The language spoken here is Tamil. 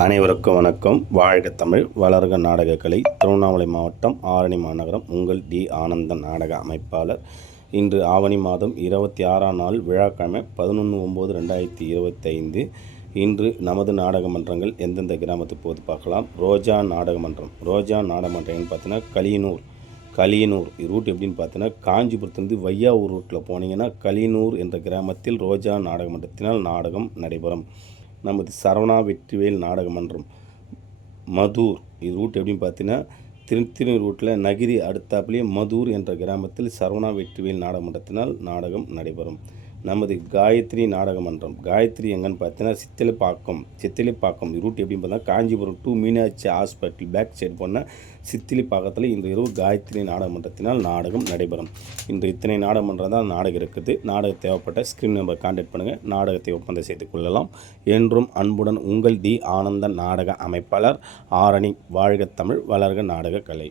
அனைவருக்கும் வணக்கம். வாழ்க தமிழ். வளர்க நாடகக்கலை. திருவண்ணாமலை மாவட்டம் ஆரணி மாநகரம். உங்கள் டி. ஆனந்தன் நாடக அமைப்பாளர். இன்று ஆவணி மாதம் இருபத்தி ஆறாம் நாள் விழாக்கிழமை பதினொன்று ஒம்பது ரெண்டாயிரத்தி இருபத்தைந்து. இன்று நமது நாடக மன்றங்கள் எந்தெந்த கிராமத்து போது பார்க்கலாம். ரோஜா நாடக மன்றம். ரோஜா நாடக மன்றம்னு பார்த்தீங்கன்னா கலியனூர். கலியனூர். ரூட் எப்படின்னு பார்த்தீங்கன்னா காஞ்சிபுரத்துலேருந்து வையாவூர் ரூட்டில் போனீங்கன்னா கலியனூர் என்ற கிராமத்தில் ரோஜா நாடக மன்றத்தினால் நாடகம் நடைபெறும். நமது சரவணா வெற்றிவேல் நாடக மன்றம். மதூர் இது ரூட் எப்படின்னு பார்த்தீங்கன்னா திருத்திரு ரூட்டில் நகிரி அடுத்தாப்புலேயே மதூர் என்ற கிராமத்தில் சரவணா வெற்றிவேல் நாடக மன்றத்தினால் நாடகம் நடைபெறும். நமது காயத்ரி நாடக மன்றம் காயத்ரி எங்கன்னு பார்த்தீங்கன்னா சித்திலிப்பாக்கம் சித்திலிப்பாக்கம் ரூட் எப்படின்னு பார்த்தா Kanchipuram to Meenakshi hospital back side போனால் சித்திலிப்பாக்கத்தில் இன்று இரவு காயத்ரி நாடக மன்றத்தினால் நாடகம் நடைபெறும். இன்று இத்தனை நாடக மன்றம் தான் நாடகம் இருக்குது. நாடகம் தேவைப்பட்ட ஸ்க்ரீன் நம்பர் கான்டாக்ட் பண்ணுங்கள் நாடகத்தை ஒப்பந்தம் செய்து கொள்ளலாம். என்றும் அன்புடன் உங்கள் தி ஆனந்த நாடக அமைப்பாளர் ஆரணி வாழ்க தமிழ் வளர்க நாடக கலை.